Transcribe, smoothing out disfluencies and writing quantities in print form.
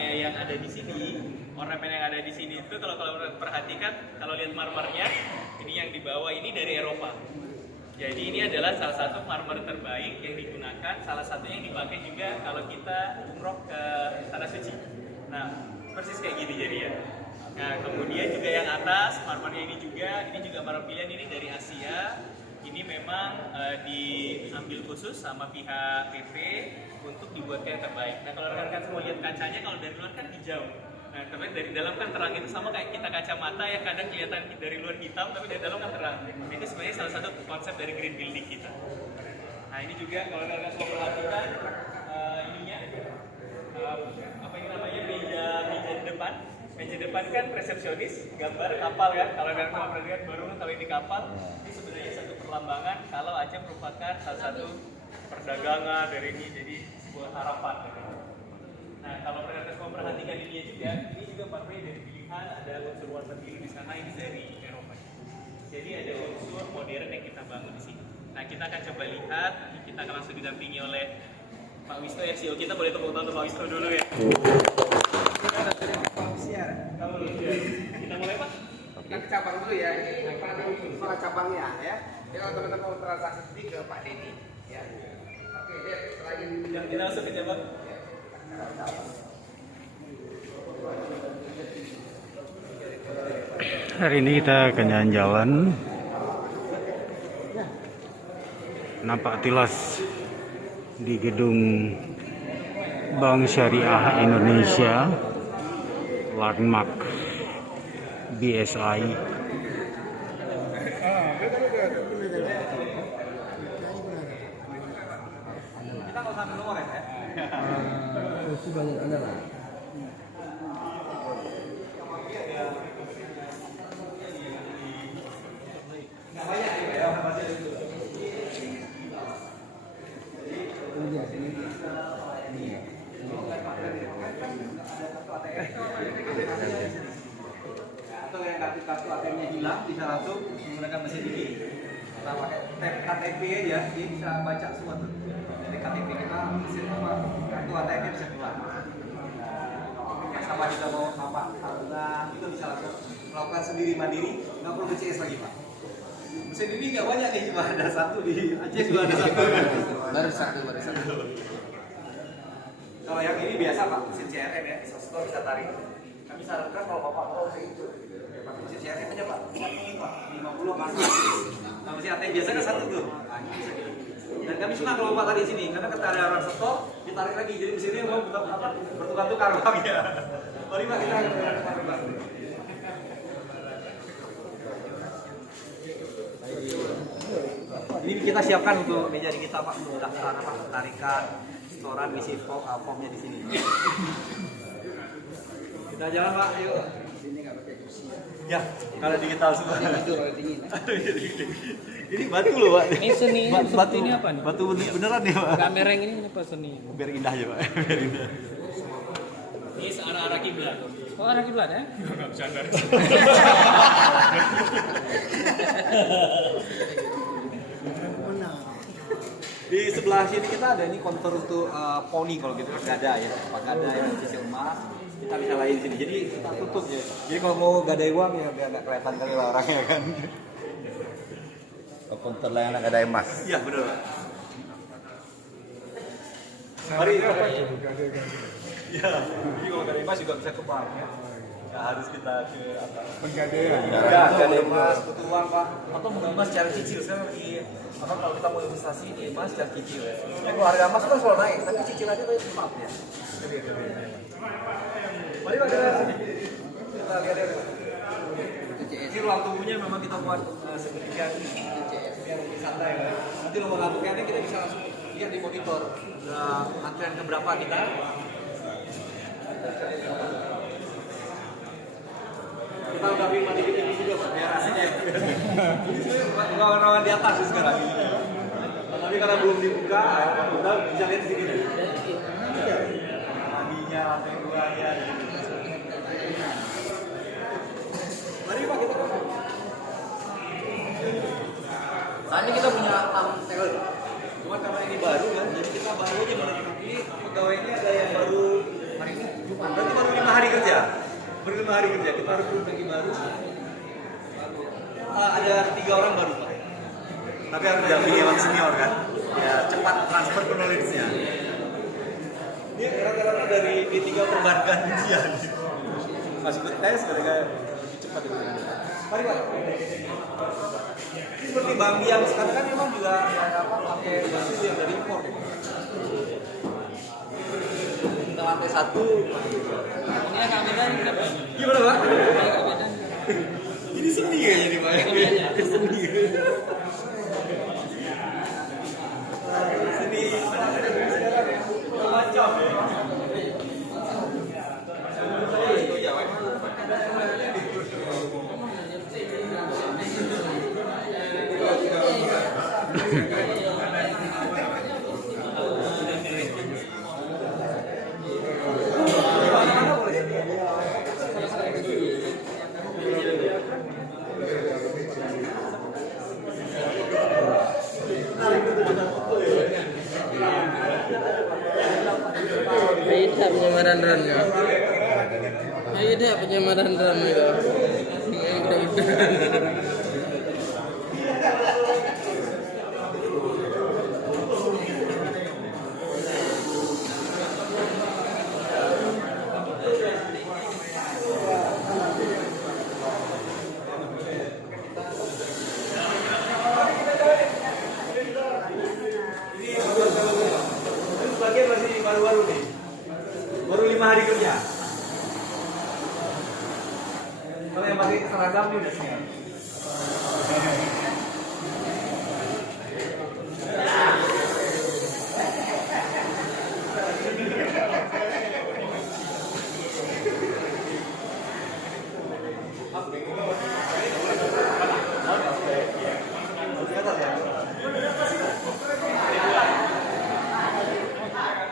yang ada di sini, ornamen yang ada di sini itu kalau perhatikan, kalau lihat marmernya, ini yang di bawah ini dari Eropa. Jadi ini adalah salah satu marmer terbaik yang digunakan, salah satu yang dipakai juga kalau kita umroh ke Tanah Suci. Nah, persis kayak gini jadi ya. Nah, kemudian juga yang atas, marmernya ini juga marmer pilihan ini dari Asia. Ini memang diambil khusus sama pihak PP untuk dibuatkan yang terbaik. Nah, kalau rekan-rekan semua lihat kacanya, kalau dari luar kan hijau. Nah, tapi dari dalam kan terang, itu sama kayak kita kacamata yang kadang kelihatan dari luar hitam, tapi dari dalam kan terang. Itu sebenarnya salah satu konsep dari green building kita. Nah, ini juga kalau rekan-rekan semua perhatikan ininya, apa ini namanya, meja di depan. Meja depan kan resepsionis, gambar kapal kan. Kalau rekan-rekan semua perhatikan baru kalau ini kapal, ini sebenarnya satu perlambangan kalau Aceh merupakan salah satu perdagangan dari ini, jadi sebuah harapan. Nah, kalau rekan-rekan semua perhatikan ini juga marmernya dari pilihan, ada unsur warna biru di sana, ini dari Eropa. Jadi ada unsur modern yang kita bangun di sini. Nah, kita akan coba lihat, kita akan langsung didampingi oleh Pak Wisnu ya, CEO kita. Boleh tepuk tangan untuk Pak Wisnu dulu ya. Kita mulai Pak? Kita ke cabang dulu ya, ini soal cabangnya ya. Jadi kalau teman-teman mau transaksi ke Pak Denny ya. Oke, dia lagi Kita langsung ke cabang. Hari ini kita akan jalan-jalan, nampak tilas di gedung Bank Syariah Indonesia, Landmark BSI. kita nggak usah nomor ya. Banyak ada lah. Atau yang kartu ATM-nya hilang bisa langsung menggunakan mesin ini. Kita pakai tap KTP aja, dia bisa baca semua tuh. Dari KTP kita mesin apa, kartu ATM-nya bisa keluar. Sama juga mau apa, tabungan itu bisa langsung melakukan sendiri mandiri, nggak perlu ke CS lagi Pak. Mesin ini nggak banyak nih, cuma ada satu di Aceh, cuma ada satu. Baru satu. Kalau yang ini biasa Pak, mesin CRM ya, bisa tarik. Kami sarankan kalau Bapak mau itu, pakai mesin CRM aja Pak, satu Pak, 50 masuk. Nah, mesin ATM biasanya satu tuh. Nah, ini bisa gitu. Dan kami suka kalau Bapak tadi sini, karena ketika ada orang setor, ditarik lagi, jadi mesinnya mau bertukar-tukar Pak ya. Mari Pak, kita akan Pak. Ini kita siapkan untuk meja di kita Pak, untuk daftar apa, tarikan, setoran, ngisi formnya di sini. Kita jalan Pak, yuk. Sini nggak pakai kursi. Ya, kalau digital semua. Tidur kalau dingin. Ini batu loh Pak. Ini seni Batu ini apa nih? Batu beneran nih Pak. Kamera yang ini apa seni? Biar indah aja Pak. Biar indah. Ini searah-arah kiblat. Oh, arah kiblat ya? Enggak bercanda. Di sebelah sini kita ada ini kontur untuk poni kalau gitu, gada ya, Pak gada yang sisi emas. Kita bisa lain sini. Jadi kita tutup ya. Jadi kalau mau gadai uang ya biar nggak kelihatan kali lah orangnya kan. Konter lah yang ada emas. Iya benar Pak. Mari. Ya, jadi kalau gadai emas juga bisa ke bank ya. Nggak harus kita ke apa? Penggadaian. Ya, gadai emas, butuh uang Pak. Atau mau emas secara cicil, saya lagi apa kalau kita mau investasi di emas secara cicil ya. Ya kalau harga emas kan selalu naik, tapi cicil aja tuh cepat ya. Mari Pak, kita lihat ya. Ini ruang tunggunya memang kita buat sedemikian biar lebih santai ya. Nanti nomor antriannya kita bisa langsung lihat di monitor. Udah antrian keberapa kita. Kita udah pilih dikit juga Pak, biar asik ya. Ini sebenarnya kawan-kawan di atas sekarang. Tapi karena belum dibuka, udah bisa lihat di sini. Tadinya lantai 2 ya. Mari Pak kita. Saat ini kita punya tamu teller. Cuma karena ini baru kan, jadi kita baru aja menutupi pegawainya ada yang baru hari ini Jumat. Berarti hari kerja. Baru 5 hari kerja. Kita harus lagi baru. Ada 3 orang baru Pak. Tapi harus didampingi orang senior kan. Ya cepat transfer knowledge-nya. Ini rata-rata dari D3 perbankan India. Masuk ke tes mereka lebih cepat itu. Mari Pak. Ini seperti bank yang sekarang kan memang juga pakai basis yang dari impor. Kita lantai 1. Ini agak beda nih, kenapa? Gimana Pak? Agak beda. Ini seni kayaknya nih Pak. Seni. Seni. Macam ya. Beda penyamaran runnya. Beda penyamaran run itu. Sebagian masih baru-baru nih. Baru 5 hari kerja. Kalau yang pakai seragam ini udah siap.